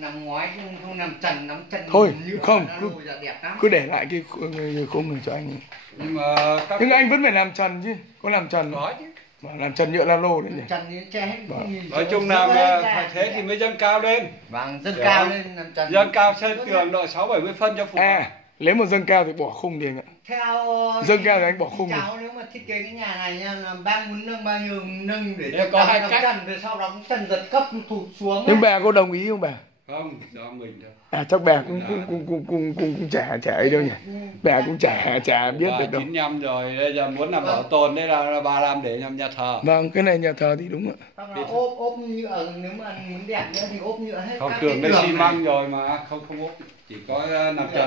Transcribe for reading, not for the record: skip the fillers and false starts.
Nằm ngói không nằm trần nắm chân. Thôi không, đẹp lắm. cứ để lại cái khung này cho anh. Nhưng anh vẫn phải làm trần chứ, có làm trần có chứ. Mà làm trần nhựa lalo đấy nhỉ. Trần như che hết. Nói chung là phải thế thì mới dâng cao lên. Vâng, dâng cao lên làm trần. Dâng cao sơn tường độ 6-70 phân cho phù hợp. Nếu mà dâng cao thì bỏ khung đi anh ạ. Theo dâng cao thì anh bỏ khung. Cháu nếu mà thiết kế cái nhà này nha, là bác muốn nâng bao nhiêu nâng để có hai cách. trần, rồi sau đó trần giật cấp thụt xuống. Nhưng bà có đồng ý không bà? Không, do mình thôi. Chắc bà cũng chả ấy đâu nhỉ. Bà cũng chả biết được đâu. 95 rồi, bây giờ muốn làm bảo tồn đây là bà làm để làm nhà thờ. Vâng, cái này nhà thờ thì đúng ạ. Xong là ốp nhựa, nếu mà muốn đẹp nữa thì ốp nhựa hết. Không, tường đây xi măng rồi mà không ốp, chỉ có nằm trần.